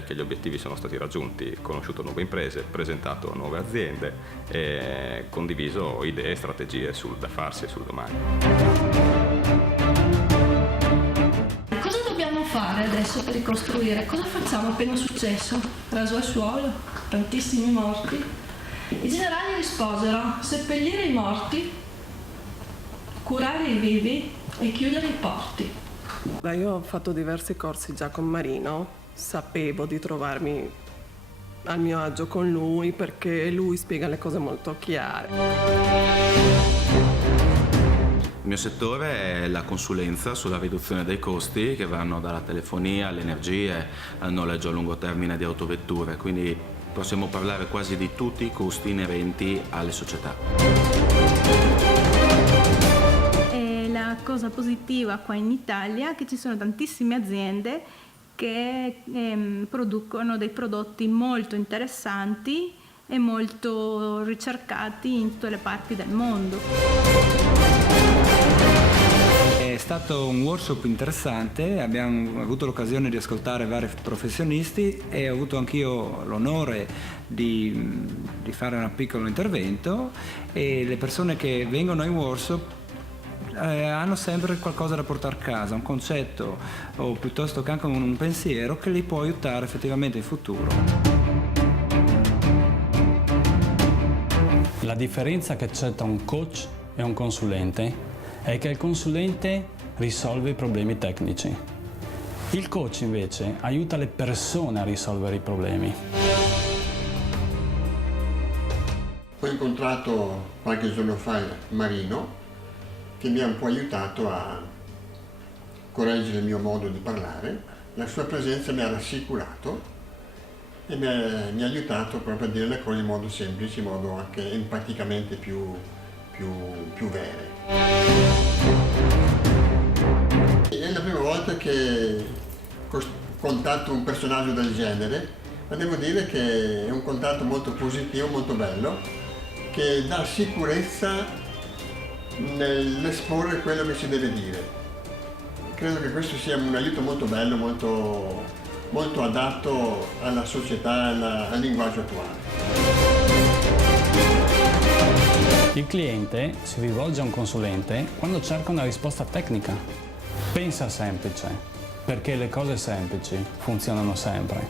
direi che gli obiettivi sono stati raggiunti, conosciuto nuove imprese, presentato nuove aziende e condiviso idee e strategie sul da farsi e sul domani. Cosa dobbiamo fare adesso per ricostruire? Cosa facciamo appena successo? Raso al suolo, tantissimi morti. I generali risposero: seppellire i morti, curare i vivi e chiudere i porti. Io ho fatto diversi corsi già con Marino, sapevo di trovarmi a mio agio con lui perché lui spiega le cose molto chiare. Il mio settore è la consulenza sulla riduzione dei costi che vanno dalla telefonia all'energia al noleggio a lungo termine di autovetture, quindi possiamo parlare quasi di tutti i costi inerenti alle società. La cosa positiva qua in Italia è che ci sono tantissime aziende che producono dei prodotti molto interessanti e molto ricercati in tutte le parti del mondo. È stato un workshop interessante, abbiamo avuto l'occasione di ascoltare vari professionisti e ho avuto anch'io l'onore di fare un piccolo intervento, e le persone che vengono ai workshop hanno sempre qualcosa da portare a casa, un concetto o piuttosto che anche un pensiero che li può aiutare effettivamente in futuro. La differenza che c'è tra un coach e un consulente è che il consulente risolve i problemi tecnici. Il coach invece aiuta le persone a risolvere i problemi. Ho incontrato qualche giorno fa Marino, che mi ha un po' aiutato a correggere il mio modo di parlare. La sua presenza mi ha rassicurato e mi ha aiutato proprio a dire le cose in modo semplice, in modo anche empaticamente più vere. È la prima volta che contatto un personaggio del genere, ma devo dire che è un contatto molto positivo, molto bello, che dà sicurezza nell'esporre quello che si deve dire. Credo che questo sia un aiuto molto bello, molto adatto alla società, al linguaggio attuale. Il cliente si rivolge a un consulente quando cerca una risposta tecnica. Pensa semplice, perché le cose semplici funzionano sempre.